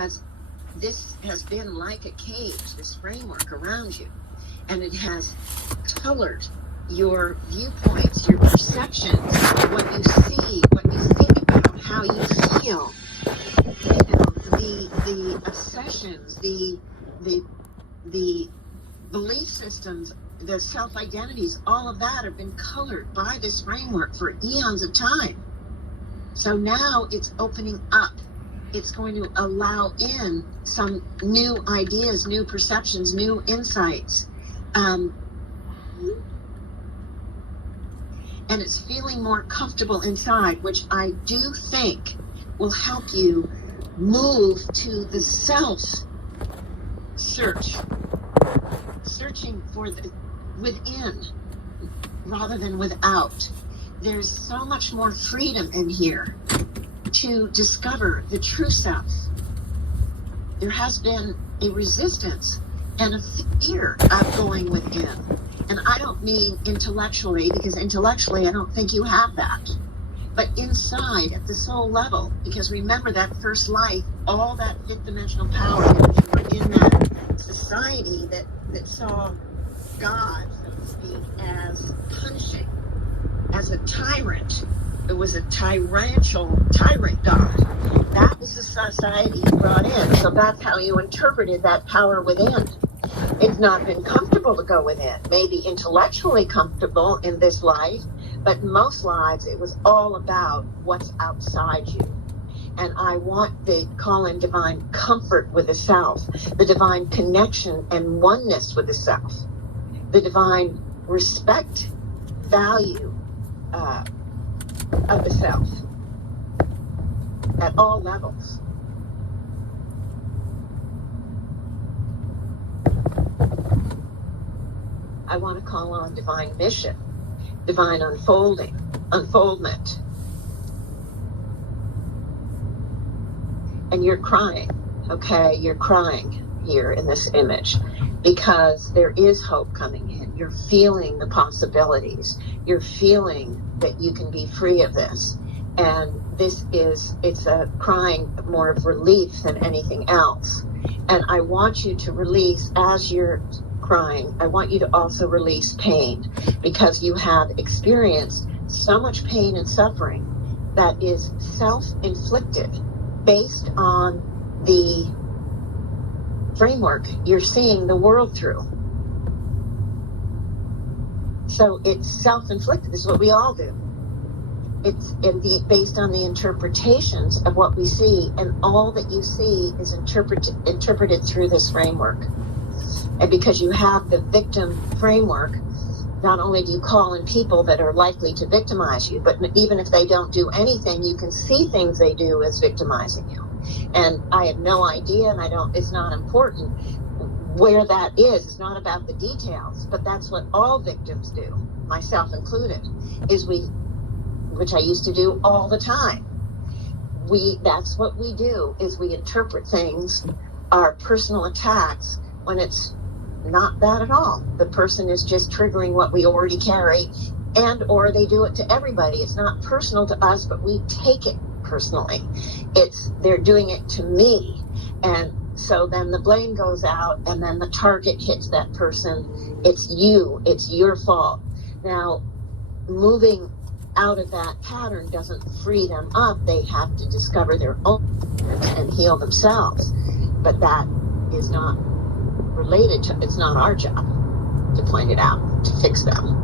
because this has been like a cage, this framework around you, and it has colored your viewpoints, your perceptions, what you see, what you think about, how you feel, the obsessions, the belief systems, the self-identities, all of that have been colored by this framework for eons of time. So now it's opening up. It's going to allow in some new ideas, new perceptions, new insights. And it's feeling more comfortable inside, which I do think will help you move to the self search, searching for the within rather than without. There's so much more freedom in here to discover the true self. There has been a resistance and a fear of going within. And I don't mean intellectually, because intellectually I don't think you have that. But inside, at the soul level, because remember that first life, all that fifth dimensional power, you were in that society that saw God, so to speak, as punishing, as a tyrant. It was a tyrant God. That was the society you brought in. So that's how you interpreted that power within. It's not been comfortable to go within. Maybe intellectually comfortable in this life, but in most lives it was all about what's outside you. And I want the call in divine comfort with the self, the divine connection and oneness with the self, the divine respect, value of the self at all levels. I want to call on divine mission, divine unfoldment. And you're crying, okay? You're crying here in this image because there is hope coming in. You're feeling the possibilities. You're feeling that you can be free of this. And it's a crying more of relief than anything else. And I want you to release, as you're crying, I want you to also release pain, because you have experienced so much pain and suffering that is self-inflicted based on the framework you're seeing the world through. So it's self-inflicted. This is what we all do. It's based on the interpretations of what we see, and all that you see is interpreted through this framework. And because you have the victim framework, not only do you call in people that are likely to victimize you, but even if they don't do anything, you can see things they do as victimizing you. And I have no idea, and it's not important where that is. It's not about the details, but that's what all victims do, myself included, which I used to do all the time. That's what we do, is we interpret things, our personal attacks, when it's not that at all. The person is just triggering what we already carry, and or they do it to everybody. It's not personal to us, but we take it personally. They're doing it to me. And so then the blame goes out, and then the target hits that person. It's you. It's your fault. Now, moving out of that pattern doesn't free them up. They have to discover their own and heal themselves. But that is not related to, it's not our job to point it out, to fix them,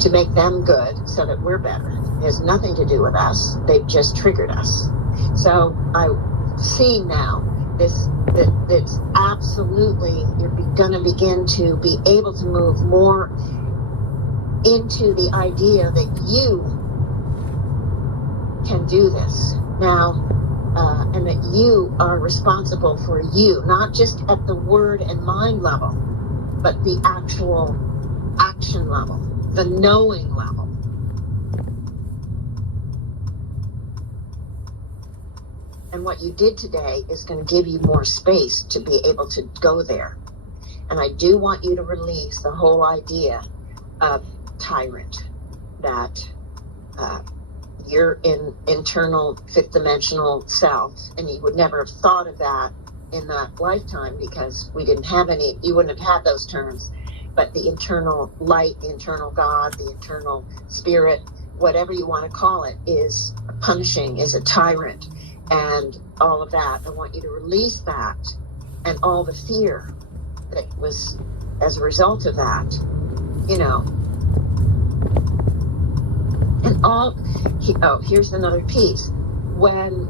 to make them good so that we're better. It has nothing to do with us. They've just triggered us. So I'm seeing now that's absolutely, you're going to begin to be able to move more into the idea that you can do this now, and that you are responsible for you, not just at the word and mind level, but the actual action level, the knowing level. And what you did today is going to give you more space to be able to go there. And I do want you to release the whole idea of tyrant, that your internal fifth dimensional self, and you would never have thought of that in that lifetime because we didn't have any, you wouldn't have had those terms. But the internal light, the internal God, the internal spirit, whatever you want to call it, is punishing, is a tyrant, and all of that. I want you to release that and all the fear that was as a result of that, you know. And here's another piece. When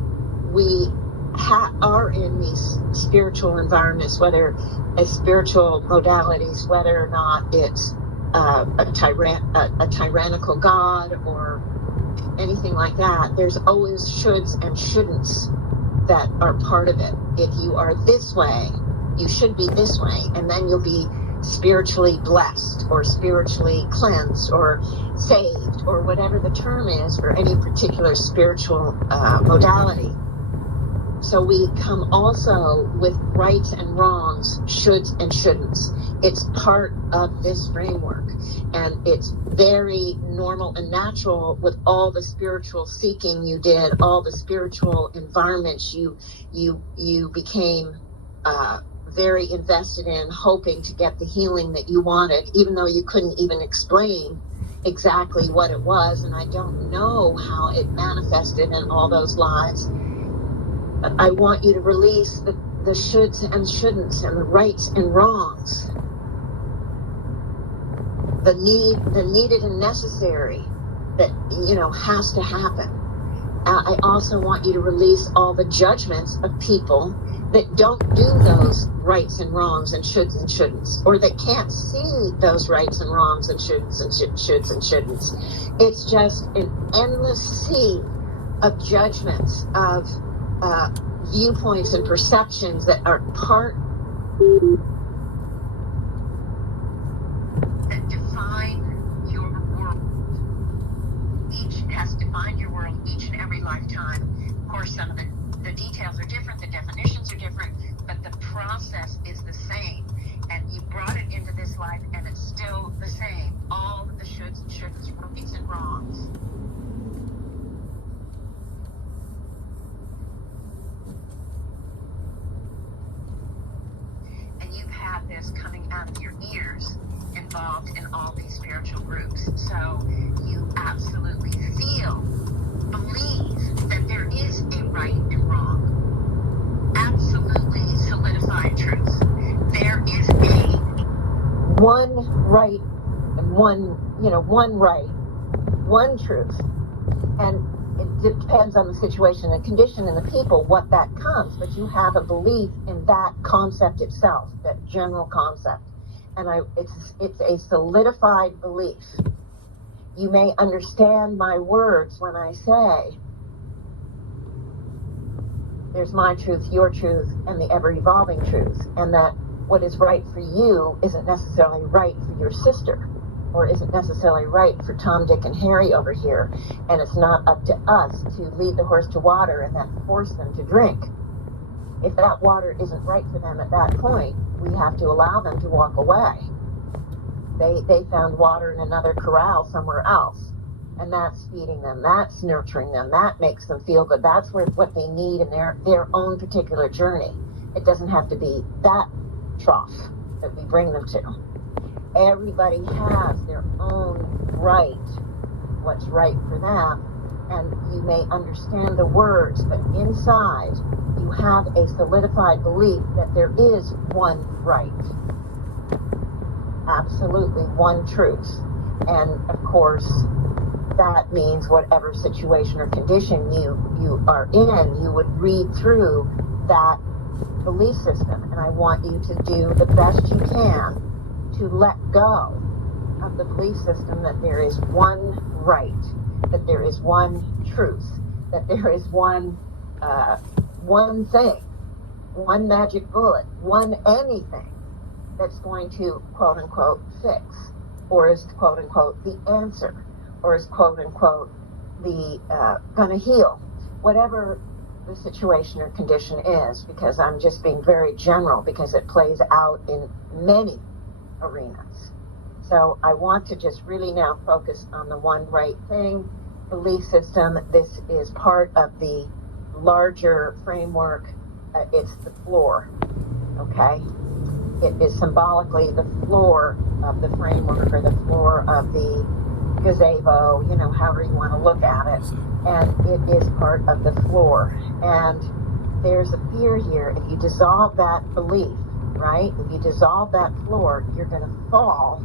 we are in these spiritual environments, whether as spiritual modalities, whether or not it's a tyrannical God or anything like that, there's always shoulds and shouldn'ts that are part of it. If you are this way, you should be this way, and then you'll be spiritually blessed or spiritually cleansed or saved or whatever the term is for any particular spiritual modality. So we come also with rights and wrongs, shoulds and shouldn'ts. It's part of this framework, and it's very normal and natural with all the spiritual seeking you did, all the spiritual environments you became very invested in, hoping to get the healing that you wanted, even though you couldn't even explain exactly what it was, and I don't know how it manifested in all those lives. I want you to release the shoulds and shouldn'ts and the rights and wrongs, the needed and necessary that, you know, has to happen. I also want you to release all the judgments of people that don't do those rights and wrongs and shoulds and shouldn'ts, or that can't see those rights and wrongs and shoulds and shoulds and shouldn'ts. It's just an endless sea of judgments, of viewpoints and perceptions that are part that define your world. Each has defined your world each and every lifetime. Of course, some of the details are different, the definitions are different, but the process is the same. And you brought it into this life, and it's still the same. All of the shoulds and shouldn'ts, rights and wrongs. And you've had this coming out of your ears, involved in all these spiritual groups. So you absolutely believe that there is a right and wrong. Absolutely solidified truth. There is one right and one right, one truth. And it depends on the situation and condition and the people, what that comes. But you have a belief in that concept itself, that general concept. And it's a solidified belief. You may understand my words when I say, there's my truth, your truth, and the ever-evolving truth, and that what is right for you isn't necessarily right for your sister, or isn't necessarily right for Tom, Dick, and Harry over here, and it's not up to us to lead the horse to water and then force them to drink. If that water isn't right for them at that point, we have to allow them to walk away. They found water in another corral somewhere else, and that's feeding them, that's nurturing them, that makes them feel good. That's what they need in their own particular journey. It doesn't have to be that trough that we bring them to. Everybody has their own right, what's right for them, and you may understand the words, but inside you have a solidified belief that there is one right. Absolutely one truth. And of course, that means whatever situation or condition you are in, you would read through that belief system. And I want you to do the best you can to let go of the belief system that there is one right, that there is one truth, that there is one thing, one magic bullet, one anything that's going to, quote unquote, fix, or is, quote unquote, the answer, or is, quote unquote, the gonna heal, whatever the situation or condition is, because I'm just being very general, because it plays out in many arenas. So I want to just really now focus on the one right thing belief system. This is part of the larger framework. It's the floor, okay? It is symbolically the floor of the framework, or the floor of the gazebo, however you want to look at it. And it is part of the floor. And there's a fear here. If you dissolve that belief, right? If you dissolve that floor, you're going to fall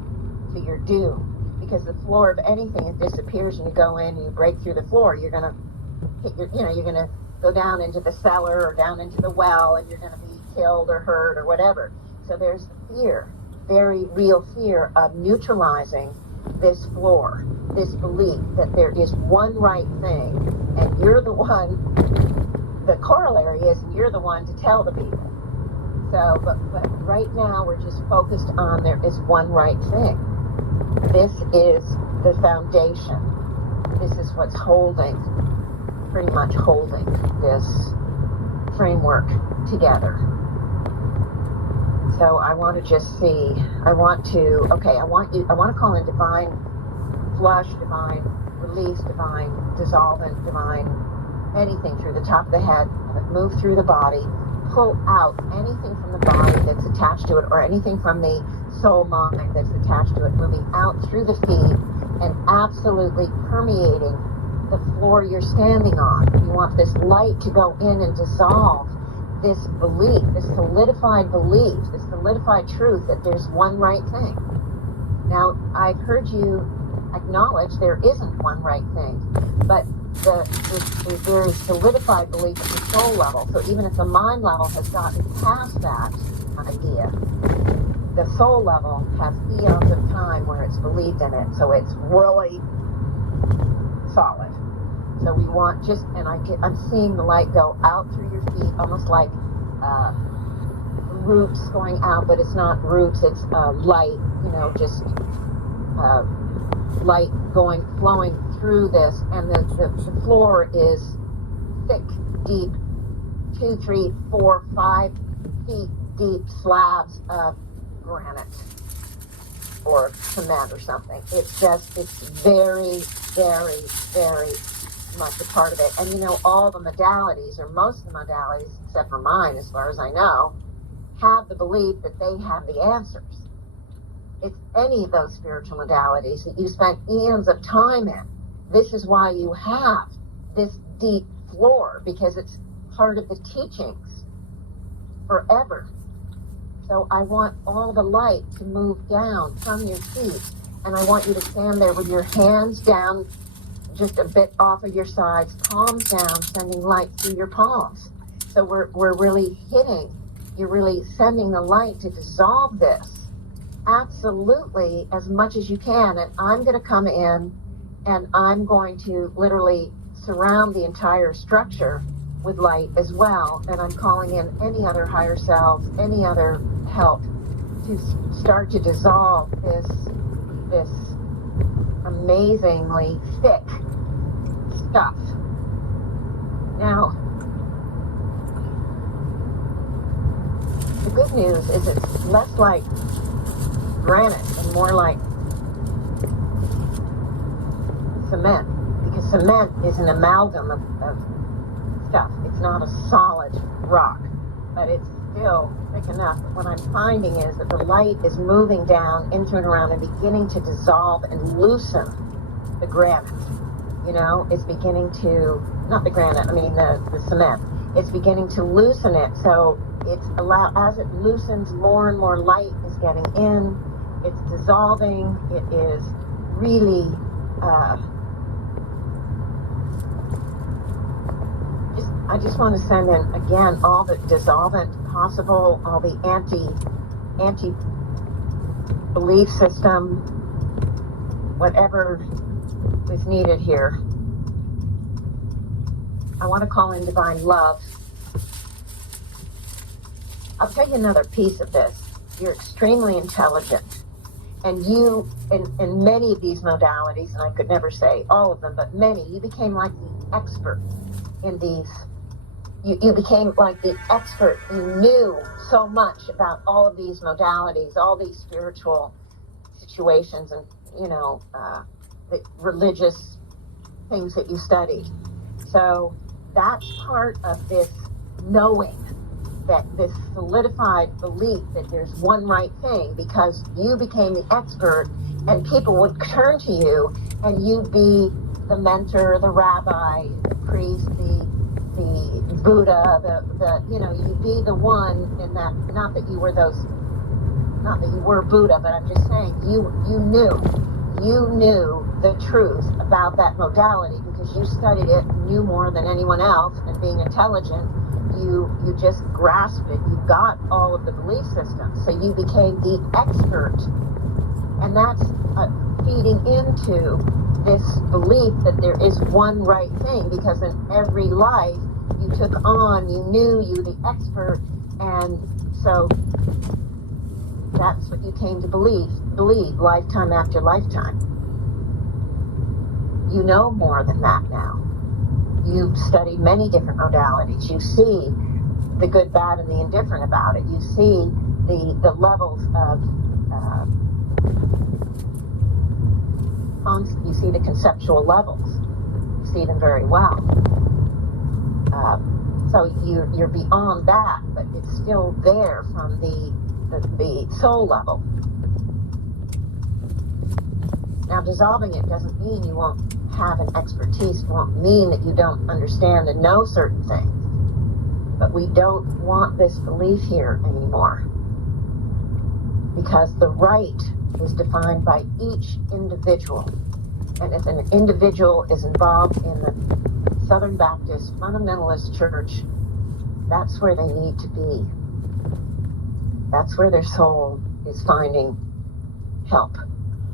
to your doom. Because the floor of anything, it disappears, and you go in and you break through the floor, you're going to hit you're going to go down into the cellar or down into the well, and you're going to be killed or hurt or whatever. So there's the fear, very real fear of neutralizing this floor, this belief that there is one right thing, and you're the one, the corollary is you're the one to tell the people. So, but right now we're just focused on there is one right thing. This is the foundation. This is what's pretty much holding this framework together. So I want to just see, I want to call in divine flush, divine release, divine dissolvent, divine anything through the top of the head, move through the body, pull out anything from the body that's attached to it, or anything from the soul mind that's attached to it, moving out through the feet and absolutely permeating the floor you're standing on. You want this light to go in and dissolve this belief, this solidified truth that there's one right thing. Now, I've heard you acknowledge there isn't one right thing, but the very solidified belief at the soul level. So even if the mind level has gotten past that idea, the soul level has eons of time where it's believed in it, so it's really solid. So we want I'm seeing the light go out through your feet, almost like roots going out, but it's not roots, it's light, just light flowing through this, and the floor is thick, deep, 2, 3, 4, 5 feet deep slabs of granite or cement or something. It's very, very, very much a part of it. And all the modalities, or most of the modalities, except for mine, as far as I know, have the belief that they have the answers. It's any of those spiritual modalities that you spent eons of time in. This is why you have this deep floor, because it's part of the teachings forever. So I want all the light to move down from your feet, and I want you to stand there with your hands down just a bit off of your sides, palms down, sending light through your palms. So we're really you're really sending the light to dissolve this absolutely as much as you can. And I'm going to come in and I'm going to literally surround the entire structure with light as well. And I'm calling in any other higher selves, any other help to start to dissolve this amazingly thick stuff. Now, the good news is it's less like granite and more like cement, because cement is an amalgam of stuff. It's not a solid rock, but it's still thick enough. What I'm finding is that the light is moving down into and around and beginning to dissolve and loosen the granite. It's beginning to, not the granite, the cement. It's beginning to loosen it. So as it loosens, more and more light is getting in. It's dissolving. It is really I just want to send in again all the dissolvent possible, all the anti belief system, whatever is needed here. I want to call in divine love. I'll tell you another piece of this. You're extremely intelligent. And you, in many of these modalities, and I could never say all of them, but many, you became like the expert in these. You became like the expert. You knew so much about all of these modalities, all these spiritual situations, and, the religious things that you studied. So that's part of this knowing, that this solidified belief that there's one right thing, because you became the expert and people would turn to you and you'd be the mentor, the rabbi, the priest, the Buddha, you'd be the one in that, not that you were Buddha, but I'm just saying you knew the truth about that modality because you studied it, knew more than anyone else, and being intelligent, you just grasped it. You got all of the belief systems, so you became the expert. And that's feeding into this belief that there is one right thing, because in every life you took on, you knew you were the expert, and so that's what you came to believe lifetime after lifetime. You know more than that now. You've studied many different modalities. You see the good, bad, and the indifferent about it. You see the levels of you see the conceptual levels. You see them very well. So you're beyond that, but it's still there from the soul level. Now, dissolving it doesn't mean you won't have an expertise. It won't mean that you don't understand and know certain things. But we don't want this belief here anymore, because the right is defined by each individual. And if an individual is involved in the Southern Baptist Fundamentalist Church, that's where they need to be. That's where their soul is finding help,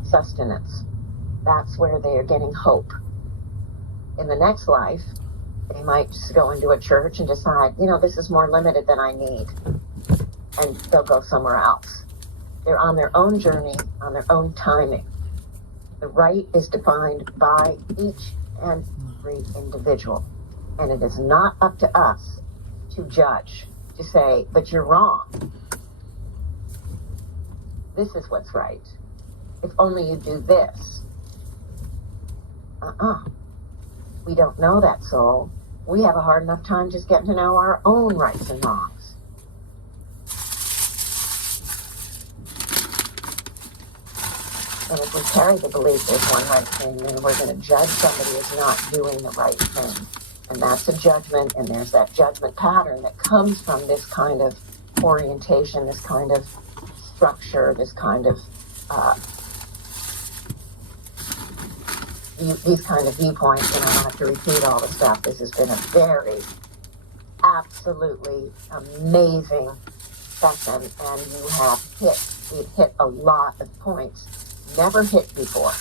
sustenance. That's where they are getting hope. In the next life, they might just go into a church and decide, this is more limited than I need, and they'll go somewhere else. They're on their own journey, on their own timing. The right is defined by each and every individual, and it is not up to us to judge, to say, but you're wrong. This is what's right. If only you do this. We don't know that soul. We have a hard enough time just getting to know our own rights and wrongs. And if we carry the belief there's one right thing, then we're going to judge somebody as not doing the right thing. And that's a judgment, and there's that judgment pattern that comes from this kind of orientation, this kind of structure, this kind of these kind of viewpoints, and I don't have to repeat all the stuff. This has been a very, absolutely amazing session, and we've hit a lot of points never hit before.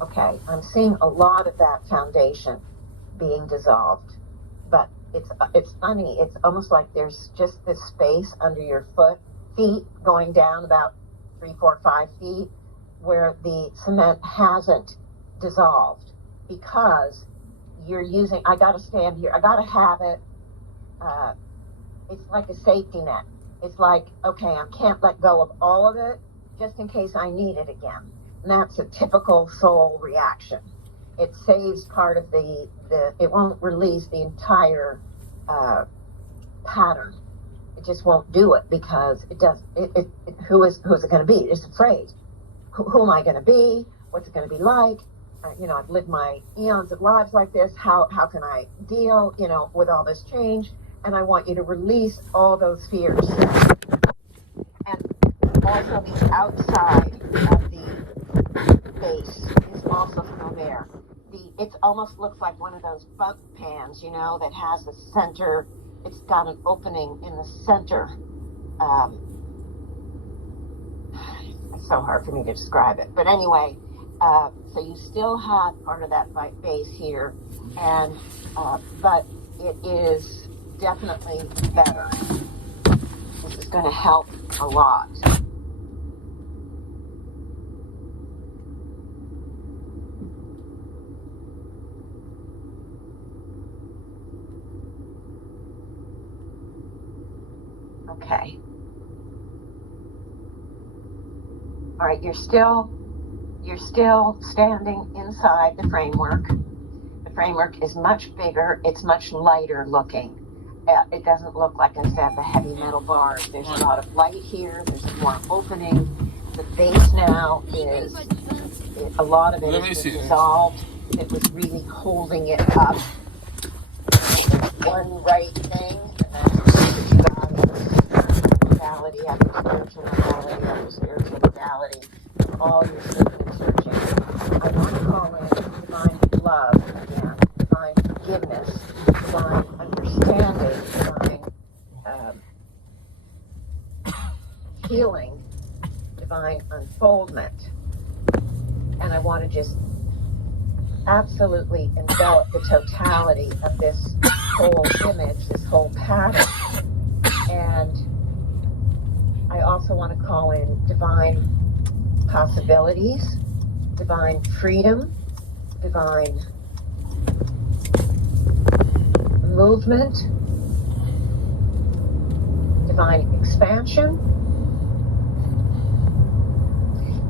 Okay, I'm seeing a lot of that foundation being dissolved. But it's funny, it's almost like there's just this space under your feet going down about 3, 4, 5 feet where the cement hasn't dissolved, because you're using, I got to stand here, I got to have it, it's like a safety net. It's like, okay, I can't let go of all of it just in case I need it again. And that's a typical soul reaction. It saves part of it won't release the entire pattern. It just won't do it, because who is it going to be? It's afraid. Who am I going to be? What's it going to be like? I've lived my eons of lives like this. How can I deal, with all this change? And I want you to release all those fears. And also the outside of the base is also still there. It almost looks like one of those bunk pans, that has the center. It's got an opening in the center. It's so hard for me to describe it. But anyway, so you still have part of that base here, and but it is definitely better. This is going to help a lot. Okay. All right, you're still standing inside the framework. The framework is much bigger. It's much lighter looking. It doesn't look like, I said, the heavy metal bars. There's a lot of light here. There's more opening. The base now is, a lot of it has been dissolved. It was really holding it up. There's one right thing, and that's the modality after spiritual modality after spiritual modality. All your seeking and searching. I want to call in divine love again, divine forgiveness, divine understanding, divine healing, divine unfoldment. And I want to just absolutely envelop the totality of this whole image, this whole pattern. And I also want to call in divine possibilities, divine freedom, divine movement, divine expansion.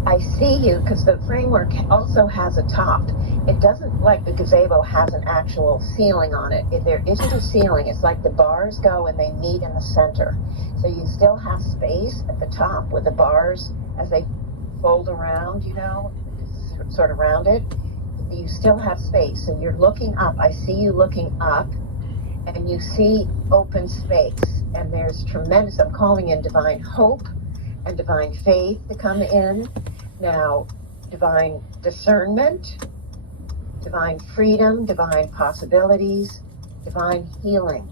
I see you because the framework also has a top. It doesn't, like the gazebo has an actual ceiling on it. If there isn't a ceiling, it's like the bars go and they meet in the center. So you still have space at the top with the bars as they fold around, you know, sort of around it. You still have space. So you're looking up. I see you looking up and you see open space. And there's tremendous, I'm calling in divine hope and divine faith to come in. Now, divine discernment, divine freedom, divine possibilities, divine healing.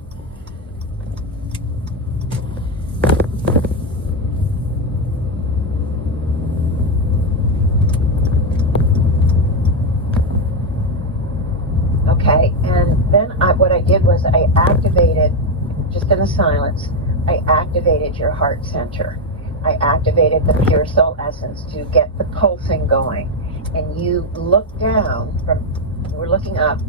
Okay, and then what I did was I activated, just in the silence, I activated your heart center. I activated the pure soul essence to get the pulsing going. And you looked down you were looking up,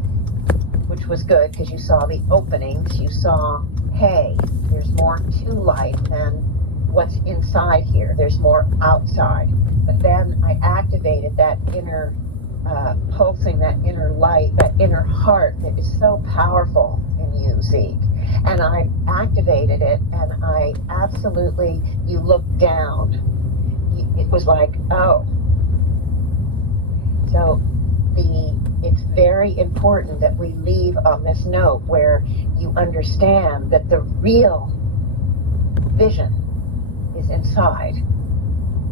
which was good because you saw the openings. You saw, hey, there's more to life than what's inside here. There's more outside. But then I activated that inner pulsing, that inner light, that inner heart that is so powerful in you, Zeke. And I activated it, and I absolutely, you looked down. It was like, oh. So it's very important that we leave on this note where you understand that the real vision is inside.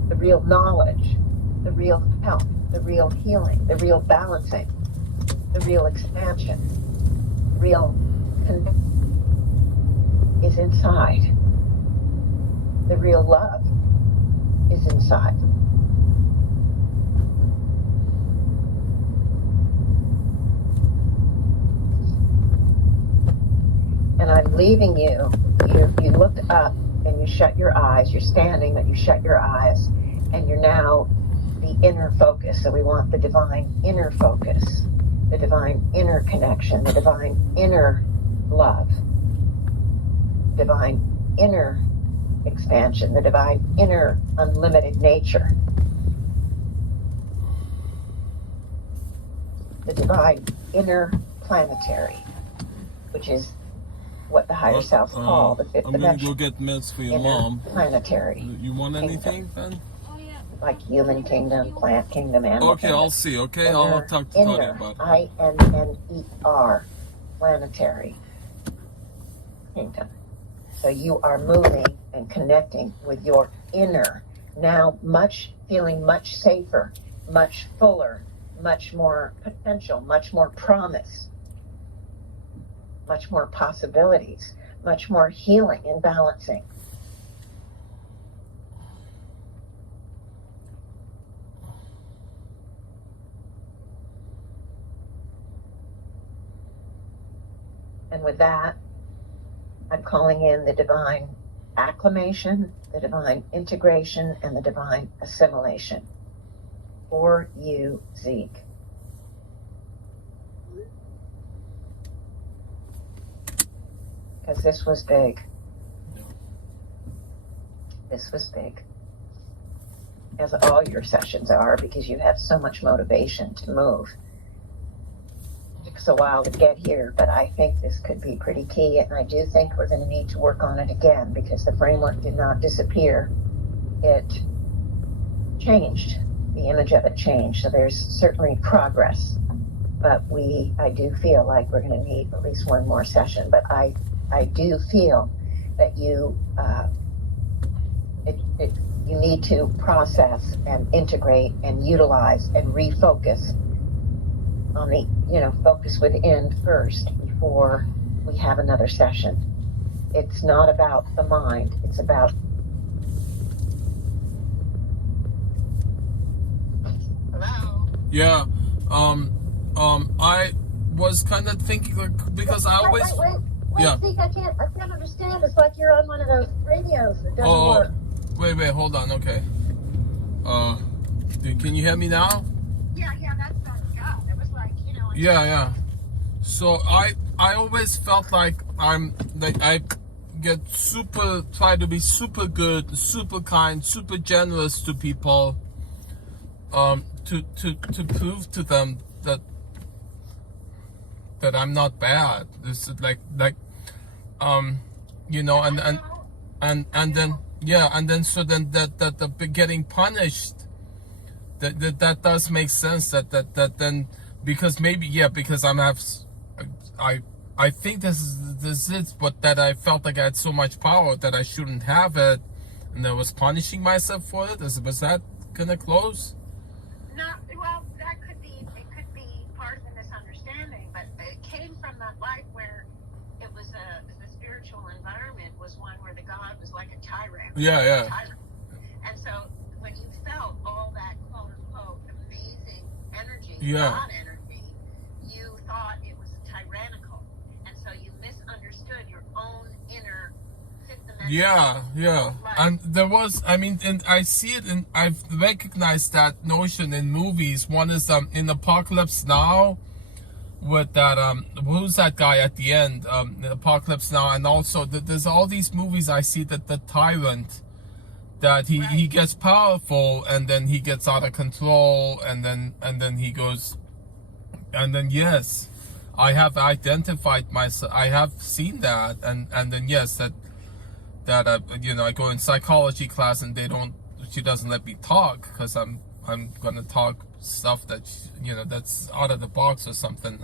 The real knowledge, the real health, the real healing, the real balancing, the real expansion, real connection is inside. The real love is inside. And I'm leaving you. You looked up and you shut your eyes. You're standing, but you shut your eyes, and you're now the inner focus. So we want the divine inner focus, the divine inner connection, the divine inner love, divine inner expansion, the divine inner unlimited nature, the divine inner planetary, which is what the higher selves call the fifth dimension. I'm gonna go get meds for your mom. Planetary. You want anything, then? Like human kingdom, plant kingdom, animal kingdom. I'll see, okay? I'll talk to Tony about it. INNER, planetary kingdom. So you are moving and connecting with your inner, now feeling much safer, much fuller, much more potential, much more promise, much more possibilities, much more healing and balancing. And with that, I'm calling in the divine acclimation, the divine integration, and the divine assimilation for you, Zeke. Because this was big. this was big, as all your sessions are, because you have so much motivation to move. It took us a while to get here, but I think this could be pretty key, and I do think we're going to need to work on it again, because the framework did not disappear. It changed. The image of it changed, so there's certainly progress, but I do feel like we're going to need at least one more session. But I do feel that you need to process and integrate and utilize and refocus on the, focus within first before we have another session. It's not about the mind, it's about. Hello? Yeah. I was kind of thinking, like, because I always. Wait, yeah. Zeke, I can't understand. It's like you're on one of those radios that doesn't work. Wait, hold on, okay. Can you hear me now? Yeah, that's God. It was like, Yeah. So I always felt like I try to be super good, super kind, super generous to people, to prove to them that I'm not bad. This is like and then so then that getting punished, that does make sense, that then, because I think this is but that I felt like I had so much power that I shouldn't have it, and I was punishing myself for it. Was that kind of close? No, well, it could be part of the misunderstanding, but it came from that life where it was the spiritual environment was one where the God was like a tyrant. Yeah. And so when you felt all that quote unquote amazing energy, Yeah. God energy, you thought it was tyrannical, and so you misunderstood your own inner system. Yeah. And there was, and I see it, and I've recognized that notion in movies. One is in Apocalypse Now, with that who's that guy at the end, Apocalypse Now, and also there's all these movies I see that the tyrant, that he gets powerful and then he gets out of control, and then he goes, and then yes, I have identified myself, I have seen that, and then yes, that I go in psychology class and she doesn't let me talk because I'm gonna talk stuff that that's out of the box or something,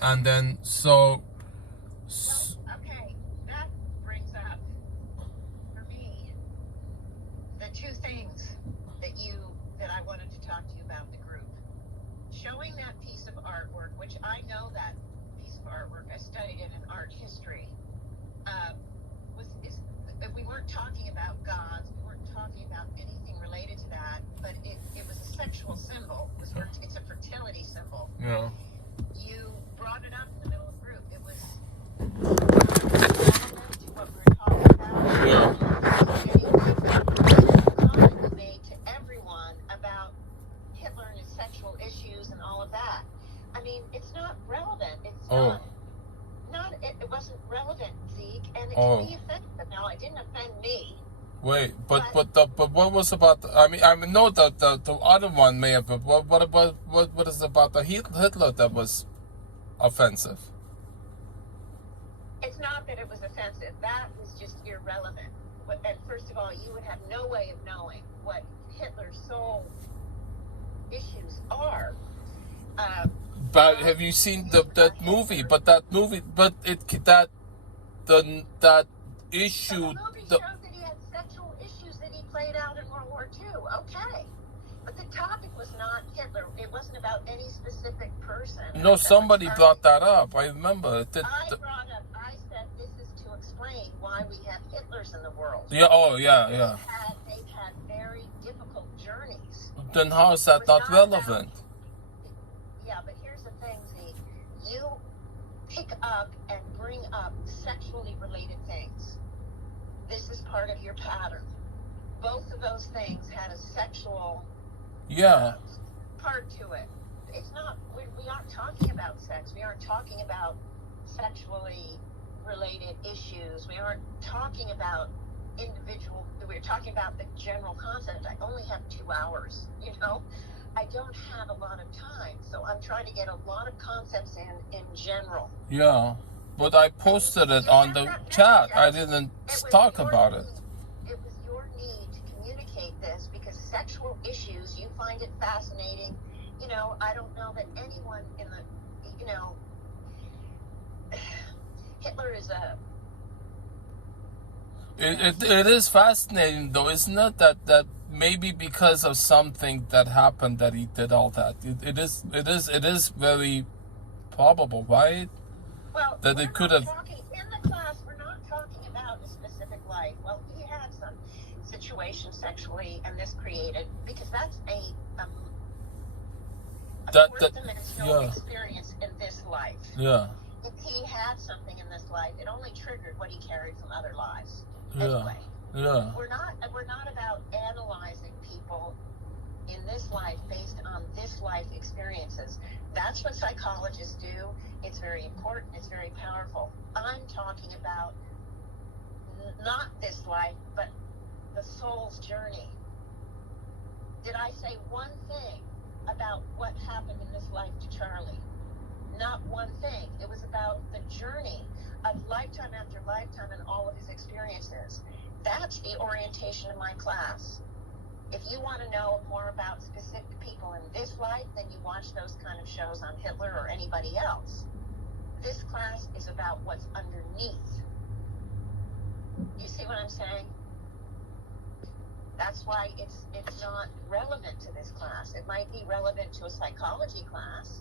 and then so. Okay, that brings up for me the two things that I wanted to talk to you about the group. Showing that piece of artwork, which I know that piece of artwork, I studied it in art history. We weren't talking about gods, we weren't talking about anything related to that, but it was a sexual symbol. It's a fertility symbol. Yeah. You brought it up in the middle of the group. It was relevant to what we were talking about. Yeah. Comment you made to everyone about Hitler and his sexual issues and all of that. I mean, it's not relevant. It's not. It wasn't relevant, Zeke, and it can be offensive. Now, it didn't offend me. Wait, but what was about? I know that the other one may have. But what is about the Hitler that was offensive? It's not that it was offensive. That was just irrelevant. And first of all, you would have no way of knowing what Hitler's soul issues are. But have you seen that movie? But that movie, that issue. So the movie shows that he had sexual issues that he played out in World War II. Okay, but the topic was not Hitler. It wasn't about any specific person. No, somebody brought that up. I remember. I said this is to explain why we have Hitlers in the world. Yeah. Oh, yeah. They've had very difficult journeys. Then how is that not relevant? Yeah, but here's the thing, Zeke. You pick up and bring up sexually related things. This is part of your pattern. Both of those things had a sexual part to it. It's not, we aren't talking about sex. We aren't talking about sexually related issues. We aren't talking about individual, we're talking about the general concept. I only have 2 hours, I don't have a lot of time, so I'm trying to get a lot of concepts in general. Yeah, but I posted it on the chat. I didn't talk about it. It was your need to communicate this because sexual issues, you find it fascinating. I don't know that anyone in the, Hitler is a... It is fascinating though, isn't it? That maybe because of something that happened that he did all that. It is very probable, right? Well, that it could have. In the class, we're not talking about a specific life. Well, he had some situation sexually, and this created, because that's a fourth dimensional experience in this life. Yeah. If he had something in this life, it only triggered what he carried from other lives. Yeah. Anyway, yeah. We're not about analyzing people in this life based on this life experiences. That's what psychologists do. It's very important. It's very powerful. I'm talking about not this life, but the soul's journey. Did I say one thing about what happened in this life to Charlie? Not one thing. It was about the journey of lifetime after lifetime and all of his experiences. That's the orientation of my class. If you want to know more about specific people in this life, then you watch those kind of shows on Hitler or anybody else. This class is about what's underneath. You see what I'm saying? That's why it's not relevant to this class. It might be relevant to a psychology class,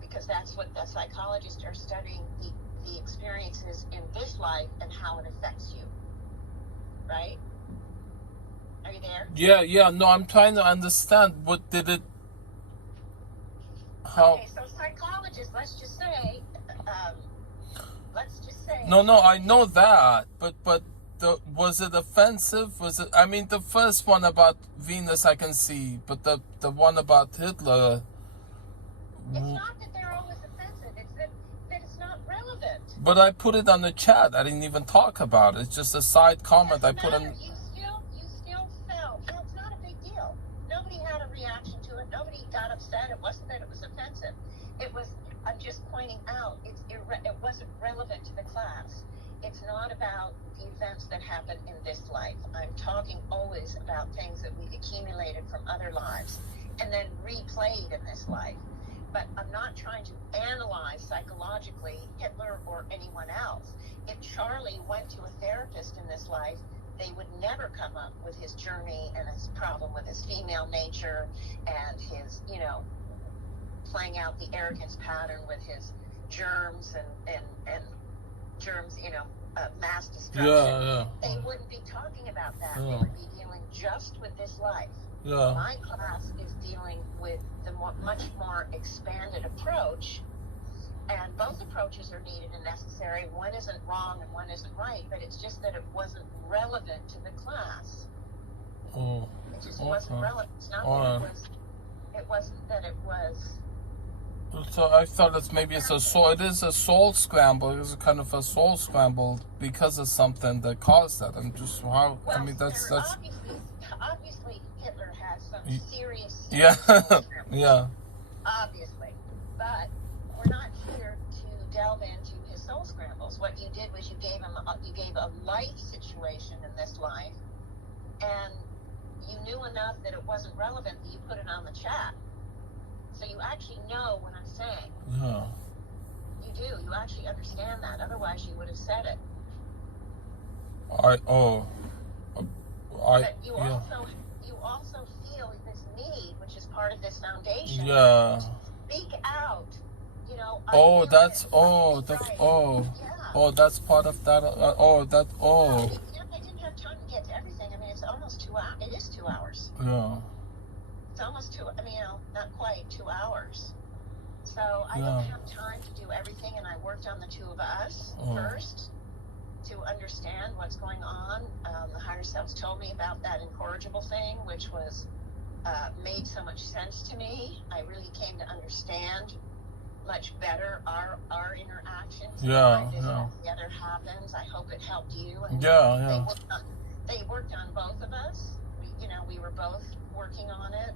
because that's what the psychologists are studying, the experiences in this life and how it affects you. Right? Are you there? Yeah. No, I'm trying to understand. What did it... How... Okay, so psychologists, let's just say... No, I know that, but was it offensive? Was it? I mean, the first one about Venus I can see, but the one about Hitler... It's not that they're always offensive. It's that it's not relevant. But I put it on the chat. I didn't even talk about it. It's just a side comment I put on... You still felt. It's not a big deal. Nobody had a reaction to it. Nobody got upset. It wasn't that it was offensive. It was... I'm just pointing out it wasn't relevant to the class. It's not about the events that happen in this life. I'm talking always about things that we've accumulated from other lives and then replayed in this life. But I'm not trying to analyze psychologically Hitler or anyone else. If Charlie went to a therapist in this life, they would never come up with his journey and his problem with his female nature and his, playing out the arrogance pattern with his germs and germs, mass destruction. Yeah. They wouldn't be talking about that. They would be dealing just with this life. Yeah. My class is dealing with the much more expanded approach, and both approaches are needed and necessary. One isn't wrong and one isn't right, but it's just that it wasn't relevant to the class. Oh. It just wasn't relevant. It's not that it wasn't that it was... So I thought it is a soul scramble. It's a kind of a soul scramble because of something that caused that. And just how... Well, I mean, that's... Obviously Hitler has some serious Yeah. scramble. Yeah. Obviously. But we're not here to delve into his soul scrambles. What you did was you gave a life situation in this life, and you knew enough that it wasn't relevant that you put it on the chat. So you actually know what I'm saying. Yeah. You do. You actually understand that. Otherwise, you would have said it. But you also feel this need, which is part of this foundation. Yeah. To speak out. That's part of that. I didn't have time to get to everything. I mean, it's almost 2 hours. It is 2 hours. Yeah. It's almost not quite 2 hours. So I don't have time to do everything, and I worked on the two of us first to understand what's going on. The higher selves told me about that incorrigible thing, which was made so much sense to me. I really came to understand much better our interactions. Yeah, This yeah. and the other happens. I hope it helped you. And Yeah, They yeah. worked on both of us. We were both working on it.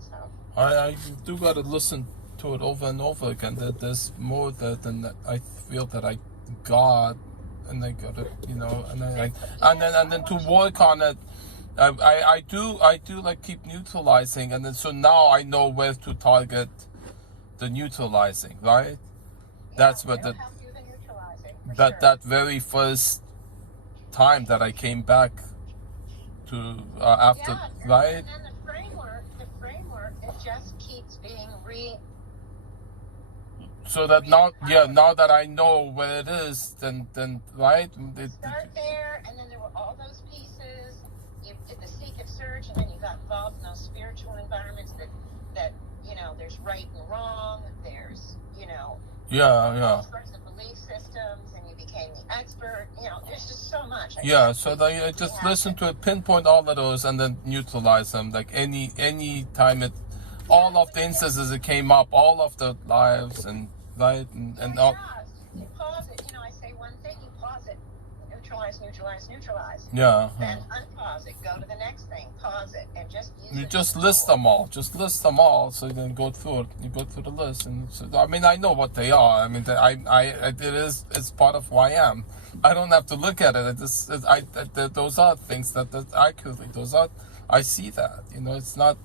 So I do gotta listen to it over and over again. There's more than that I feel that I got, and I gotta, and then to work on it. I do like keep neutralizing, and then so now I know where to target the neutralizing, right? That's what it'll help you the neutralizing. For that sure. that very first time that I came back to after, Yeah, right? and then the framework, it just keeps being So that now that I know where it is, then right? start there, and then there were all those pieces. You did the secret search, and then you got involved in those spiritual environments that there's right and wrong. There's all sorts of belief systems, and you became the expert. There's just so much. So I just listen to it, pinpoint all of those, and then neutralize them. Like any time all of the instances it came up, all of the lives, and right, and all. You pause it. I say one thing, you pause it, neutralize. Yeah. Then unpause it. Go to the next thing. Pause it, and just use You it just as a list tool. them all. Just list them all. So then go through it. You go through the list, and so, I mean, I know what they are. I mean, it's part of who I am. I don't have to look at it. Those are things that accurately. I see that. It's not.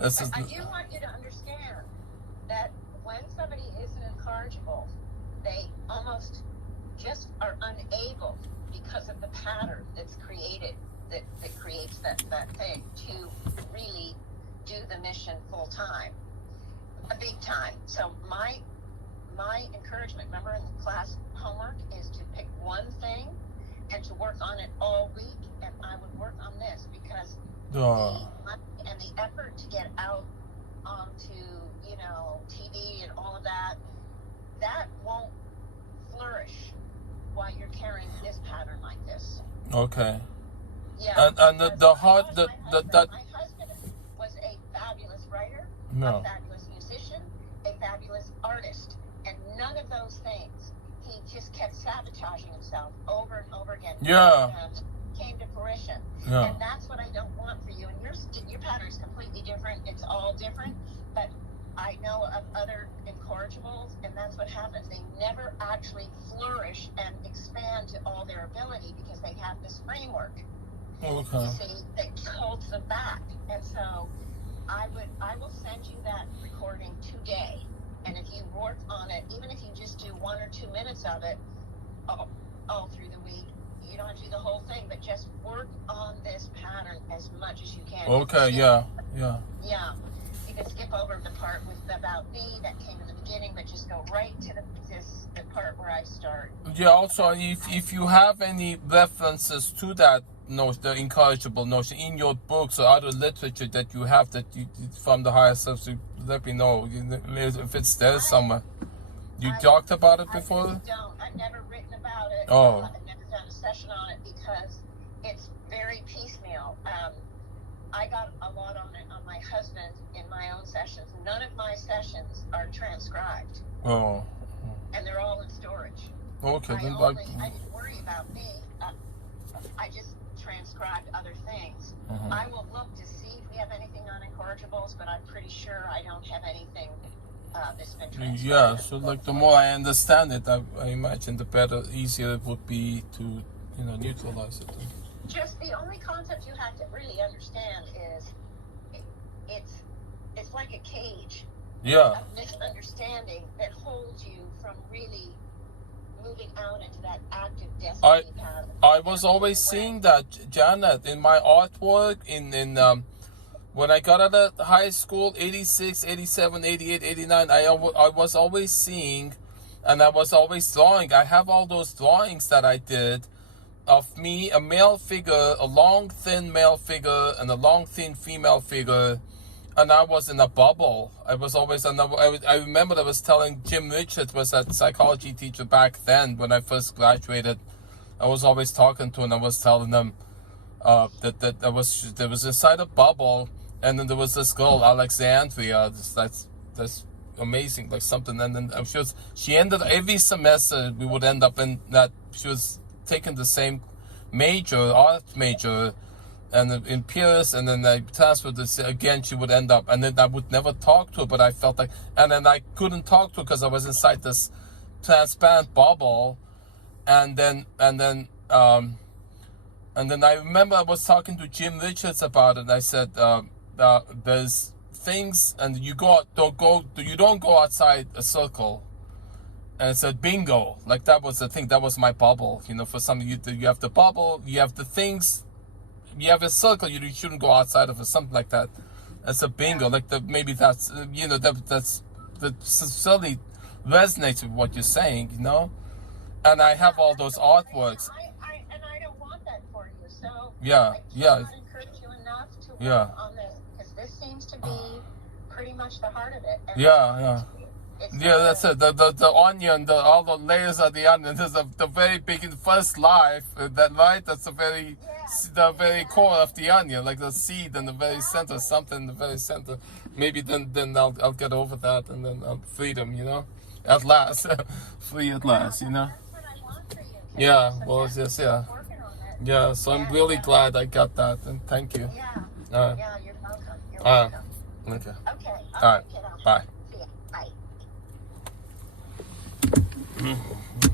It's I do want you to understand that when somebody is an incorrigible, they almost just are unable, because of the pattern that's created, that creates that thing, to really do the mission full time, a big time. So my encouragement, remember in the class homework, is to pick one thing and to work on it all week. And I would work on this because the money and the effort to get out onto TV and all of that won't flourish while you're carrying this pattern like this. Okay. Yeah. And the hard that my husband was a fabulous writer, No. a fabulous musician, a fabulous artist, and none of those things. He just kept sabotaging himself over and over again. Yeah. Came to fruition. Yeah. And that's what I don't want for you. And your pattern is completely different. It's all different. But I know of other incorrigibles, and that's what happens. They never actually flourish and expand to all their ability because they have this framework. Okay. You see, that holds them back. And so I will send you that recording today. And if you work on it, even if you just do 1 or 2 minutes of it all through the week, you don't have to do the whole thing, but just work on this pattern as much as you can. Okay. Yeah. Yeah. You can skip over the part about me that came in the beginning, but just go right to the part where I start. Yeah. Also, if you have any references to that notion, the incorrigible notion, in your books or other literature that you have from the higher self, let me know if it's there somewhere. You talked about it before? I really don't. I've never written about it. Oh. I've never done a session on it because it's very piecemeal. I got a lot on it on my husband in my own sessions. None of my sessions are transcribed. Oh. And they're all in storage. Okay. I didn't worry about me. I just transcribed other things. Uh-huh. I will look to see if we have anything on incorrigibles, but I'm pretty sure I don't have anything that's been transcribed. Yeah, so like the more I understand it, I imagine the better, easier it would be to, neutralize it. Just the only concept you have to really understand is it's like a cage. Yeah. Of misunderstanding that holds you from really moving out into that active destiny path. I was always seeing that, Janet, in my artwork, when I got out of high school, 86, 87, 88, 89, I was always seeing, and I was always drawing. I have all those drawings that I did of me, a male figure, a long, thin male figure, and a long, thin female figure, and I was in a bubble. I was always, I remember I was telling Jim Richards, was that psychology teacher back then when I first graduated. I was always talking to him, and I was telling them that there was inside a bubble, And then there was this girl, Alexandria. That's amazing, like something. And then she ended every semester. We would end up in that. She was taking the same art major, and in Pierce. And then I transferred this again. She would end up, and then I would never talk to her. But I felt like, and then I couldn't talk to her because I was inside this transparent bubble. And then I remember I was talking to Jim Richards about it. And I said, there's things, and you don't go outside a circle. And it said bingo, like that was the thing. That was my bubble. For some you have the bubble, you have the things, you have a circle. You shouldn't go outside of it, something like that. It's a bingo, like maybe that's that certainly resonates with what you're saying, And I have all those artworks. And I don't want that for you. So yeah. I cannot encourage you enough to work on this, because this seems to be pretty much the heart of it. And that's it. The onion, all the layers of the onion. There's the very big first life. That's the very core of the onion, like the seed in the very center, something in the very center. Maybe then I'll get over that, and then freedom, at last, free at last, That's what I want for you. Yeah, So well, yes, yeah. working on it. Yeah, so I'm really glad I got that, and thank you. Yeah. Alright. Yeah, you're welcome. You're welcome. Okay. Okay. Alright. Kiddo. Bye. See ya. Bye.